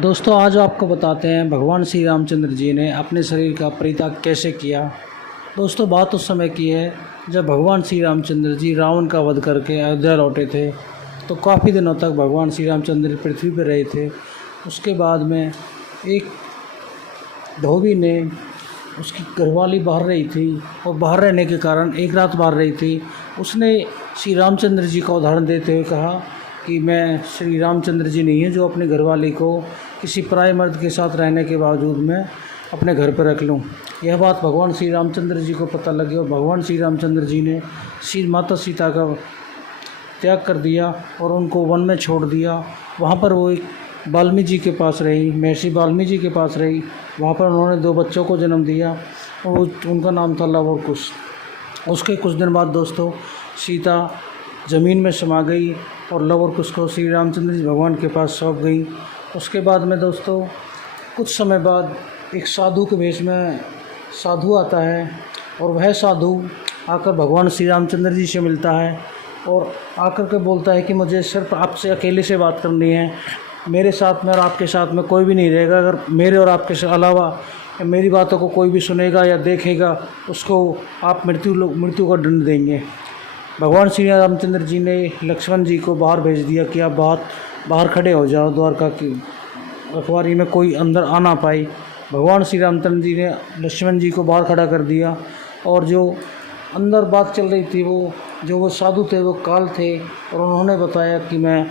दोस्तों आज आपको बताते हैं भगवान श्री रामचंद्र जी ने अपने शरीर का परित्याग कैसे किया। दोस्तों बात उस समय की है जब भगवान श्री रामचंद्र जी रावण का वध करके अयोध्या लौटे थे। तो काफ़ी दिनों तक भगवान श्री रामचंद्र पृथ्वी पर रहे थे। उसके बाद में एक धोबी ने, उसकी घरवाली बाहर रही थी और बाहर रहने के कारण एक रात बाहर रही थी। उसने श्री रामचंद्र जी का उदाहरण देते हुए कहा कि मैं श्री रामचंद्र जी नहीं है जो अपने घरवाली को किसी पराये मर्द के साथ रहने के बावजूद मैं अपने घर पर रख लूँ। यह बात भगवान श्री रामचंद्र जी को पता लगी और भगवान श्री रामचंद्र जी ने श्री माता सीता का त्याग कर दिया और उनको वन में छोड़ दिया। वहाँ पर वो एक वाल्मीकि जी के पास रही, महर्षि वाल्मीकि जी के पास रही। वहाँ पर उन्होंने 2 बच्चों को जन्म दिया और उनका नाम था लव और कुश। उसके कुछ दिन बाद दोस्तों सीता ज़मीन में समा गई और लव और कुश को श्री रामचंद्र जी भगवान के पास सौंप गई। उसके बाद में दोस्तों कुछ समय बाद एक साधु के भेष में साधु आता है और वह साधु आकर भगवान श्री रामचंद्र जी से मिलता है और आकर के बोलता है कि मुझे सिर्फ आपसे अकेले से बात करनी है, मेरे साथ में और आपके साथ में कोई भी नहीं रहेगा। अगर मेरे और आपके अलावा मेरी बातों को कोई भी सुनेगा या देखेगा उसको आप मृत्यु का दंड देंगे। भगवान श्री रामचंद्र जी ने लक्ष्मण जी को बाहर भेज दिया कि आप बाहर खड़े हो जाओ, द्वारका की रखवारी में कोई अंदर आ ना पाए। भगवान श्री रामचंद्र जी ने लक्ष्मण जी को बाहर खड़ा कर दिया और जो अंदर बात चल रही थी वो साधु थे, वो काल थे और उन्होंने बताया कि मैं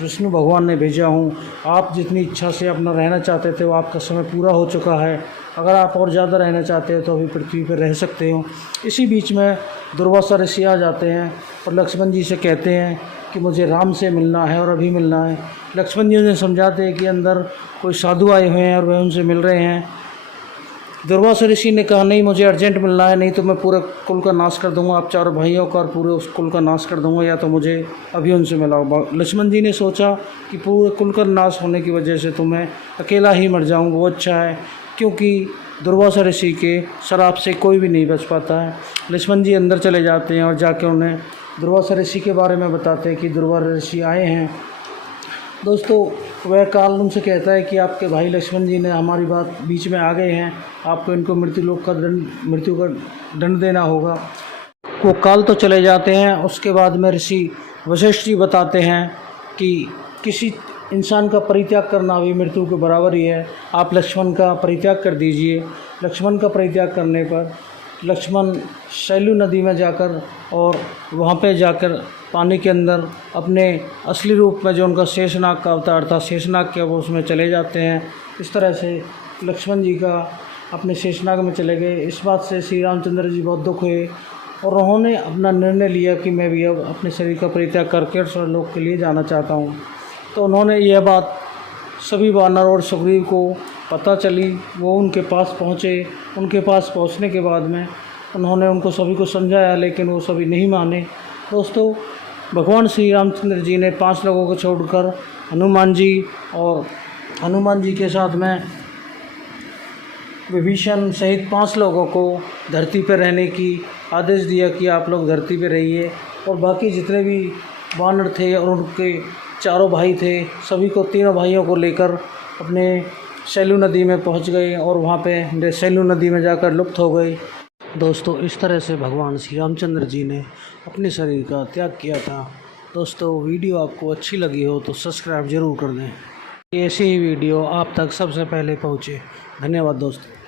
विष्णु भगवान ने भेजा हूँ। आप जितनी इच्छा से अपना रहना चाहते थे वो आपका समय पूरा हो चुका है। अगर आप और ज़्यादा रहना चाहते हो तो अभी पृथ्वी पर रह सकते हो। इसी बीच में दुर्वासा ऋषि आ जाते हैं और लक्ष्मण जी से कहते हैं कि मुझे राम से मिलना है और अभी मिलना है। लक्ष्मण जी उन्हें समझाते हैं कि अंदर कोई साधु आए हुए हैं और वह उनसे मिल रहे हैं। दुर्वासा ऋषि ने कहा नहीं, मुझे अर्जेंट मिलना है, नहीं तो मैं पूरे कुल का नाश कर दूंगा, आप चारों भाइयों का और पूरे उस कुल का नाश कर दूंगा, या तो मुझे अभी उनसे मिलाओ। लक्ष्मण जी ने सोचा कि पूरे कुल का नाश होने की वजह से तो मैं अकेला ही मर जाऊँ वो अच्छा है, क्योंकि दुर्वासा ऋषि के श्राप से कोई भी नहीं बच पाता है। लक्ष्मण जी अंदर चले जाते हैं और जाके उन्हें दुर्वासा ऋषि के बारे में बताते हैं कि दुर्वासा ऋषि आए हैं। दोस्तों वह काल उनसे कहता है कि आपके भाई लक्ष्मण जी ने हमारी बात बीच में आ गए हैं, आपको इनको मृत्यु का दंड देना होगा। वो काल तो चले जाते हैं। उसके बाद में ऋषि वशिष्ठ जी बताते हैं कि किसी इंसान का परित्याग करना भी मृत्यु के बराबर ही है, आप लक्ष्मण का परित्याग कर दीजिए। लक्ष्मण का परित्याग करने पर लक्ष्मण सैलू नदी में जाकर और वहाँ पे जाकर पानी के अंदर अपने असली रूप में जो उनका शेषनाग का अवतार था, शेषनाग के वो उसमें चले जाते हैं। इस तरह से लक्ष्मण जी का अपने शेषनाग में चले गए। इस बात से श्री रामचंद्र जी बहुत दुख हुए और उन्होंने अपना निर्णय लिया कि मैं भी अब अपने शरीर का परित्याग करके स्वर्गलोक के लिए जाना चाहता हूँ। तो उन्होंने यह बात सभी वानर और सुग्रीव को पता चली। वो उनके पास पहुँचे। उनके पास पहुँचने के बाद में उन्होंने उनको सभी को समझाया, लेकिन वो सभी नहीं माने। दोस्तों भगवान श्री रामचंद्र जी ने 5 लोगों को छोड़कर हनुमान जी के साथ में विभीषण सहित 5 लोगों को धरती पर रहने की आदेश दिया कि आप लोग धरती पर रहिए। और बाकी जितने भी वानर थे और उनके 4 भाई थे, सभी को 3 भाइयों को लेकर अपने सैलू नदी में पहुंच गए और वहां पे सैलू नदी में जाकर लुप्त हो गए। दोस्तों इस तरह से भगवान श्री रामचंद्र जी ने अपने शरीर का त्याग किया था। दोस्तों वीडियो आपको अच्छी लगी हो तो सब्सक्राइब ज़रूर कर दें, ऐसी ही वीडियो आप तक सबसे पहले पहुँचे। धन्यवाद दोस्तों।